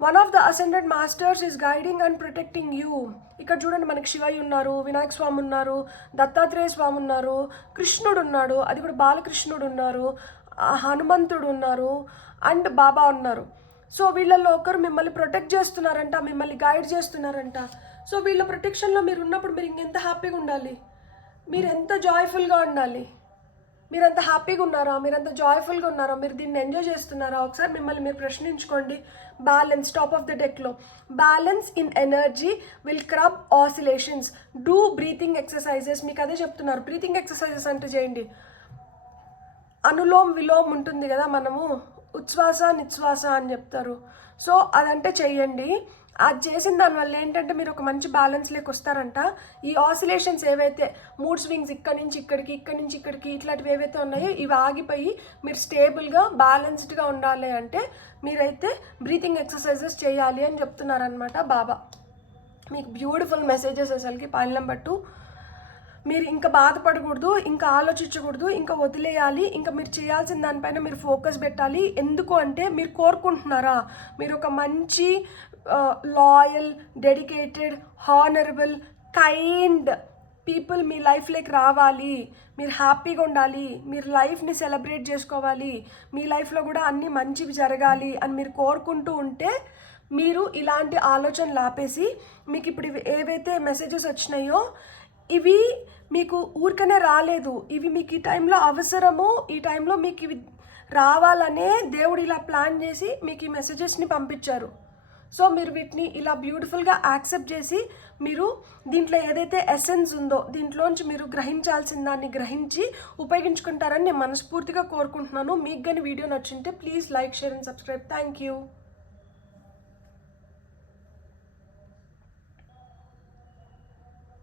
one of the ascended masters is guiding and protecting you. ఇక్కడ చూడండి, మనకి శివయ్య ఉన్నారు, వినాయక స్వామి ఉన్నారు, దత్తాత్రేయ స్వామి ఉన్నారు, కృష్ణుడు ఉన్నాడు, అది కూడా బాలకృష్ణుడు ఉన్నారు, హనుమంతుడు ఉన్నారు అండ్ బాబా ఉన్నారు. సో వీళ్ళల్లో ఒకరు మిమ్మల్ని ప్రొటెక్ట్ చేస్తున్నారంట, మిమ్మల్ని గైడ్ చేస్తున్నారంట. సో వీళ్ళ ప్రొటెక్షన్లో మీరు ఉన్నప్పుడు మీరు ఇంకెంత హ్యాపీగా ఉండాలి, మీరు ఎంత జాయ్ఫుల్గా ఉండాలి. మీరు అంత హ్యాపీగా ఉన్నారా, మీరు అంత జాయ్ఫుల్గా ఉన్నారా, మీరు దీన్ని ఎంజాయ్ చేస్తున్నారా? ఒకసారి మిమ్మల్ని మీరు ప్రశ్నించుకోండి. బ్యాలెన్స్, టాప్ ఆఫ్ ద డెక్లో balance in energy will curb oscillations, do breathing exercises. మీకు అదే చెప్తున్నారు, బ్రీతింగ్ ఎక్సర్సైజెస్ అంటే చేయండి. అనులోమ్ విలోమ్ ఉంటుంది కదా, మనము ఉచ్ఛ్వాస నిశ్వాస అని చెప్తారు. సో అదంటే చెయ్యండి. అది చేసిన దానివల్ల ఏంటంటే మీరు ఒక మంచి బ్యాలెన్స్లోకి వస్తారంట. ఈ ఆసిలేషన్స్ ఏవైతే మూడ్ స్వింగ్స్ ఇక్కడి నుంచి ఇక్కడికి ఇట్లాంటివి ఏవైతే ఉన్నాయో ఇవి ఆగిపోయి మీరు స్టేబుల్గా బ్యాలెన్స్డ్గా ఉండాలి అంటే మీరైతే బ్రీతింగ్ ఎక్సర్సైజెస్ చేయాలి అని చెప్తున్నారనమాట బాబా. మీకు బ్యూటిఫుల్ మెసేజెస్ అసలుకి పైల్ నెంబర్ 2. మీరు ఇంకా బాధపడకూడదు, ఇంకా ఆలోచించకూడదు, ఇంకా వదిలేయాలి. ఇంకా మీరు చేయాల్సిన దానిపైన మీరు ఫోకస్ పెట్టాలి. ఎందుకు అంటే మీరు కోరుకుంటున్నారా, మీరు ఒక మంచి loyal, dedicated, honourable, kind people మీ లైఫ్లోకి రావాలి, మీరు హ్యాపీగా ఉండాలి, మీరు లైఫ్ని సెలబ్రేట్ చేసుకోవాలి, మీ లైఫ్లో కూడా అన్నీ మంచివి జరగాలి అని మీరు కోరుకుంటూ ఉంటే మీరు ఇలాంటి ఆలోచనలు ఆపేసి మీకు ఇప్పుడు ఏవైతే మెసేజెస్ వచ్చినాయో ఇవి మీకు ఊరికనే రాలేదు, ఇవి మీకు ఈ టైంలో అవసరము, ఈ టైంలో మీకు ఇవి రావాలనే దేవుడు ఇలా ప్లాన్ చేసి మీకు ఈ మెసేజెస్ని పంపించారు. సో మీరు వీటిని ఇలా బ్యూటిఫుల్గా యాక్సెప్ట్ చేసి మీరు దీంట్లో ఏదైతే ఎసెన్స్ ఉందో దీంట్లోంచి మీరు గ్రహించాల్సిన దాన్ని గ్రహించి ఉపయోగించుకుంటారని నేను మనస్ఫూర్తిగా కోరుకుంటున్నాను. మీకు కానీ వీడియో నచ్చింటే please like, share and subscribe. Thank you.